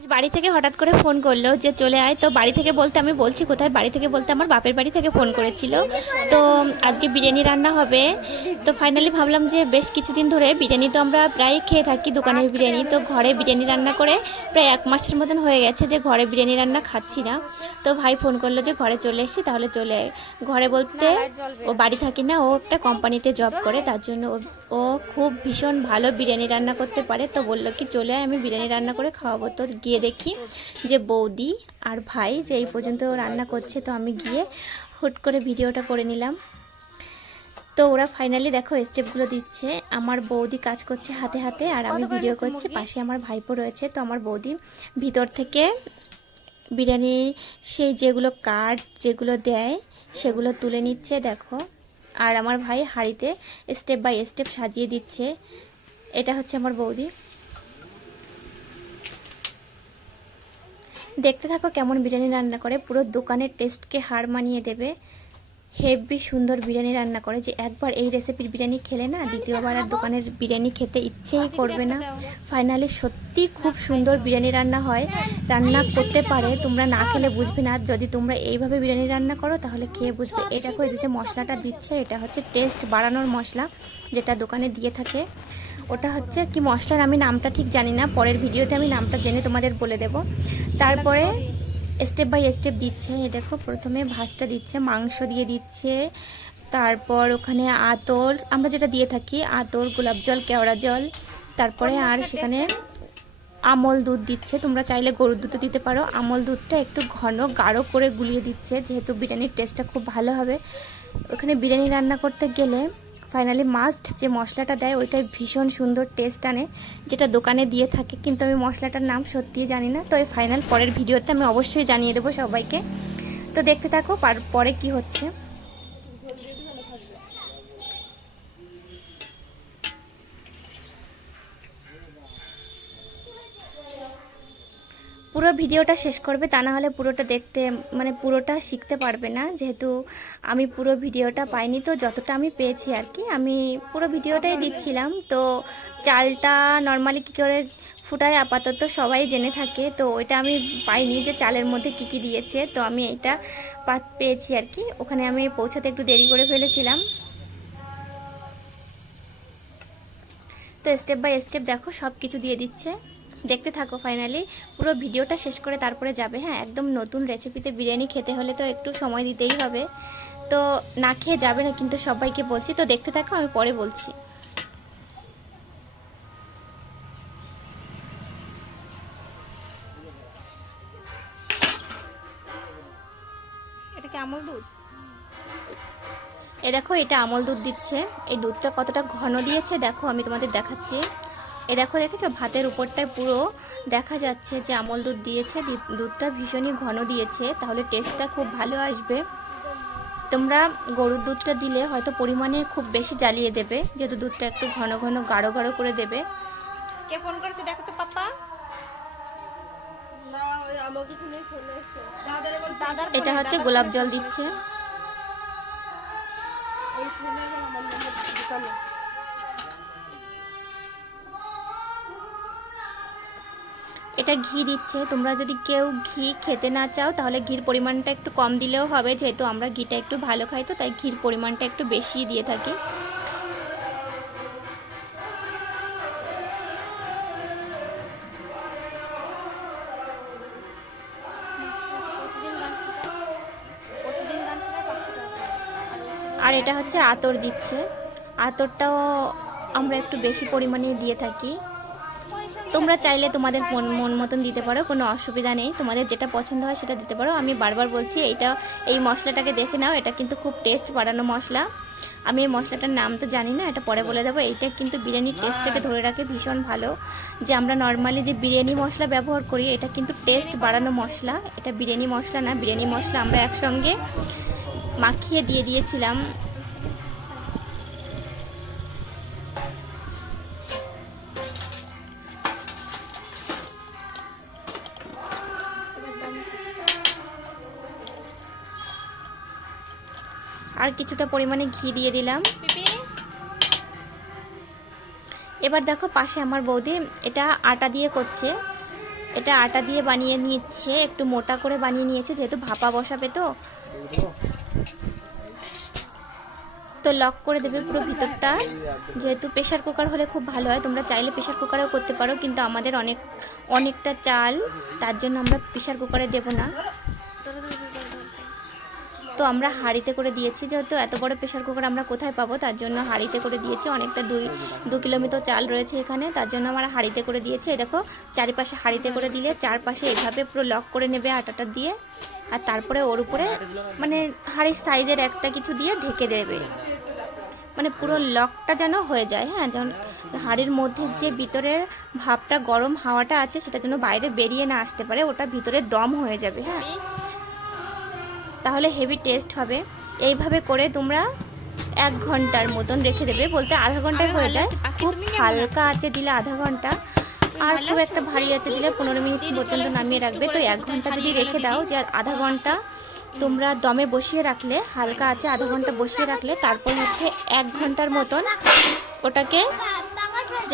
আজ বাড়ি থেকে হঠাৎ করে ফোন করল যে চলে আয়। তো বাড়ি থেকে বলতে আমি বলছি কোথায়? বাড়ি থেকে বলতে আমার বাপের বাড়ি থেকে ফোন করেছিল। তো আজকে বিরিয়ানি রান্না হবে। তো ফাইনালি ভাবলাম যে বেশ কিছুদিন ধরে বিরিয়ানি তো আমরা প্রায় খেয়ে থাকি দোকানের বিরিয়ানি। তো ঘরে বিরিয়ানি রান্না করে প্রায় এক মাসের মতন হয়ে গেছে যে ঘরে বিরিয়ানি রান্না খাচ্ছি না। তো ভাই ফোন করল যে ঘরে চলে এসেছি তাহলে চলে। ঘরে বলতে ও বাড়ি থাকি না, ও একটা কোম্পানিতে জব করে, তার জন্য ও- ও খুব ভীষণ ভালো বিরিয়ানি রান্না করতে পারে। তো বলল কি চলে আয়, আমি বিরিয়ানি রান্না করে খাওয়াবো। তো গিয়ে দেখি যে বৌদি আর ভাই যে এই পর্যন্ত রান্না করছে তো আমি গিয়ে হুট করে ভিডিওটা করে নিলাম। তো ওরা ফাইনালি দেখো স্টেপগুলো দিচ্ছে। আমার বৌদি কাজ করছে হাতে হাতে আর আমি ভিডিও করছি পাশে আমার ভাইপো রয়েছে। তো আমার বৌদি ভিতর থেকে বিরিয়ানি সেই যেগুলো কাঠ যেগুলো দেয় সেগুলো তুলে নিচ্ছে দেখো। আর আমার ভাই হাঁড়িতে স্টেপ বাই স্টেপ সাজিয়ে দিচ্ছে। এটা হচ্ছে আমার বৌদি। দেখতে থাকো কেমন বিরিয়ানি রান্না করে। পুরো দোকানের টেস্টকে হার মানিয়ে দেবে। হেভি সুন্দর বিরিয়ানি রান্না করে যে একবার এই রেসিপির বিরিয়ানি খেলে না দ্বিতীয়বার আর দোকানের বিরিয়ানি খেতে ইচ্ছেই করবে না। ফাইনালি সত্যি খুব সুন্দর বিরিয়ানি রান্না হয়। রান্না করতে পারে তোমরা না খেলে বুঝবে না। যদি তোমরা এইভাবে বিরিয়ানি রান্না করো তাহলে খেয়ে বুঝবে। এটা করে যে মশলাটা দিচ্ছে এটা হচ্ছে টেস্ট বাড়ানোর মশলা যেটা দোকানে দিয়ে থাকে। ওটা হচ্ছে কি মশলার, আমি নামটা ঠিক জানি না, পরের ভিডিওতে আমি নামটা জেনে তোমাদের বলে দেব। তারপরে স্টেপ বাই স্টেপ দিচ্ছে, এই দেখো, প্রথমে ভাজটা দিচ্ছে, মাংস দিয়ে দিচ্ছে, তারপর ওখানে আতর, আমরা যেটা দিয়ে থাকি, আতর, গোলাপ জল, কেওড়া জল, তারপরে আর সেখানে আমল দুধ দিচ্ছে, তোমরা চাইলে গরুর দুধও দিতে পারো। আমল দুধটা একটু ঘন, গাঢ় করে গুলিয়ে দিচ্ছে, যেহেতু বিরিয়ানির টেস্টটা খুব ভালো হবে। ওখানে বিরিয়ানি রান্না করতে গেলে ফাইনালি মাস্ট যে মশলাটা দেয়, ওইটাই ভীষণ সুন্দর টেস্ট আনে, যেটা দোকানে দিয়ে থাকে, কিন্তু আমি মশলাটার নাম সত্যিই জানি না। তো এই ফাইনাল পরের ভিডিওতে আমি অবশ্যই জানিয়ে দেবো সবাইকে। তো দেখতে থাকো পার- কি হচ্ছে। পুরো ভিডিওটা শেষ করবে, তা না হলে পুরোটা দেখতে মানে পুরোটা শিখতে পারবে না। যেহেতু আমি পুরো ভিডিওটা পাইনি, তো যতটা আমি পেয়েছি আর কি, আমি পুরো ভিডিওটাই দিচ্ছিলাম। তো চালটা নর্মালি কী করে ফুটায়? আপাতত সবাই জেনে থাকে। তো ওইটা আমি পাইনি যে চালের মধ্যে কী কী দিয়েছে। তো আমি এটা পেয়েছি আর কি। ওখানে আমি পৌঁছাতে একটু দেরি করে ফেলেছিলাম। তো স্টেপ বাই স্টেপ দেখো সব কিছু দিয়ে দিচ্ছে। দেখতে থাকো ফাইনালি পুরো ভিডিওটা শেষ করে তারপরে যাবে হ্যাঁ? একদম নতুন রেসিপিতে বিরিয়ানি খেতে হলে তো একটু সময় দিতেই হবে। তো না খেয়ে যাবে না, কিন্তু সবাইকে বলছি। তো দেখতে থাকো, আমি পরে বলছি। এটা কি আমল দুধ? এ দেখো, এটা আমল দুধ দিচ্ছে। এই দুধটা কতটা ঘন দিয়েছে, দেখো, আমি তোমাদের দেখাচ্ছি। এ দেখো দেখেছ? ভাতের উপরটায় পুরো দেখা যাচ্ছে যে আমল দুধ দিয়েছে। দুধটা ভীষণই ঘন দিয়েছে। তাহলে টেস্টটা খুব ভালো আসবে। তোমরা গরুর দুধটা দিলে হয়তো পরিমাণে খুব বেশি জ্বালিয়ে দেবে যেহেতু দুধটা একটু ঘন ঘন গাঢ় গাঢ় করে দেবে। কে ফোন করেছে? দেখো তো পাপা এটা হচ্ছে গোলাপ জল দিচ্ছে। এটা ঘি দিচ্ছে। তোমরা যদি কেউ ঘি খেতে না চাও, তাহলে ঘির পরিমাণটা একটু কম দিলেও হবে। যেহেতু আমরা ঘিটা একটু ভালো খাই, তো তাই ঘির পরিমাণটা একটু বেশি দিয়ে থাকি। আর এটা হচ্ছে আতর দিচ্ছে। আতরটাও আমরা একটু বেশি পরিমাণে দিয়ে থাকি। তোমরা চাইলে তোমাদের মন মন মতন দিতে পারো, কোনো অসুবিধা নেই। তোমাদের যেটা পছন্দ হয় সেটা দিতে পারো। আমি বারবার বলছি, এইটা, এই মশলাটাকে দেখে নাও, এটা কিন্তু খুব টেস্ট বাড়ানো মশলা। আমি এই মশলাটার নাম তো জানি না, এটা পরে বলে দেবো। এইটা কিন্তু বিরিয়ানির টেস্টটাকে ধরে রাখে, ভীষণ ভালো। যে আমরা নর্মালি যে বিরিয়ানি মশলা ব্যবহার করি, এটা কিন্তু টেস্ট বাড়ানো মশলা। এটা বিরিয়ানি মশলা না, বিরিয়ানি মশলা আমরা একসঙ্গে মাখিয়ে দিয়ে দিয়েছিলাম। আর কিছুটা পরিমাণে ঘি দিয়ে দিলাম। এবার দেখো পাশে আমার বৌদি এটা আটা দিয়ে করছে। এটা আটা দিয়ে বানিয়ে নিচ্ছে একটু মোটা করে বানিয়ে নিয়েছে যেহেতু ভাপা বসাবে তো। তো লক করে দেবে পুরো ভিতরটা। যেহেতু প্রেশার কুকার হলে খুব ভালো হয় তোমরা চাইলে প্রেশার কুকারেও করতে পারো কিন্তু আমাদের অনেক অনেকটা চাল তার জন্য আমরা প্রেশার কুকারে দেবো না। তো আমরা হাঁড়িতে করে দিয়েছি, যেহেতু এত বড় প্রেশার কুকার আমরা কোথায় পাবো, তার জন্য হাঁড়িতে করে দিয়েছি। অনেকটা দুই, দু কিলোমিটার চাল রয়েছে এখানে, তার জন্য আমরা হাঁড়িতে করে দিয়েছি। দেখো, চারিপাশে হাঁড়িতে করে দিলে চারপাশে এভাবে পুরো লক করে নেবে আটাটা দিয়ে, আর তারপরে ওর উপরে মানে হাঁড়ির সাইজের একটা কিছু দিয়ে ঢেকে দেবে। মানে পুরো লকটা যেন হয়ে যায় হ্যাঁ যেমন হাড়ির মধ্যে যে ভিতরের ভাবটা গরম হাওয়াটা আছে, সেটা যেন বাইরে বেরিয়ে না আসতে পারে, ওটা ভিতরে দম হয়ে যাবে হ্যাঁ। তাহলে হেভি টেস্ট হবে। এইভাবে করে তোমরা এক ঘণ্টার মতন রেখে দেবে বলতে আধা ঘন্টায় হয়ে যায়। খুব হালকা আছে? দিলে আধা ঘণ্টা আর খুব একটা ভারী আছে দিলে পনেরো মিনিট পর্যন্ত নামিয়ে রাখবে। তো এক ঘণ্টা যদি রেখে দাও। যে আধা ঘণ্টা তোমরা দমে বসিয়ে রাখলে হালকা আছে আধা ঘণ্টা বসিয়ে রাখলে তারপর হচ্ছে এক ঘণ্টার মতন ওটাকে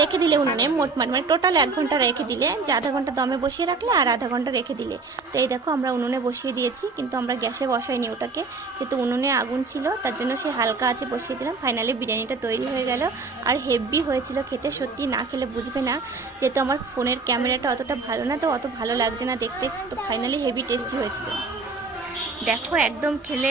রেখে দিলে উনুনে, মোট মানে টোটাল এক ঘণ্টা রেখে দিলে, যে আধা ঘণ্টা দমে বসিয়ে রাখলে আর আধা ঘণ্টা রেখে দিলে। তো এই দেখো আমরা উনুনে বসিয়ে দিয়েছি, কিন্তু আমরা গ্যাসে বসাইনি ওটাকে। যেহেতু উনুনে আগুন ছিল, তার জন্য সে হালকা আছে বসিয়ে দিলাম। ফাইনালি বিরিয়ানিটা তৈরি হয়ে গেল। আর হেভি হয়েছিল খেতে, সত্যি না খেলে বুঝবে না। যেহেতু আমার ফোনের ক্যামেরাটা অতটা ভালো না, তো অত ভালো লাগছে না দেখতে, তো ফাইনালি হেভি টেস্টি হয়েছিল। দেখো একদম খেলে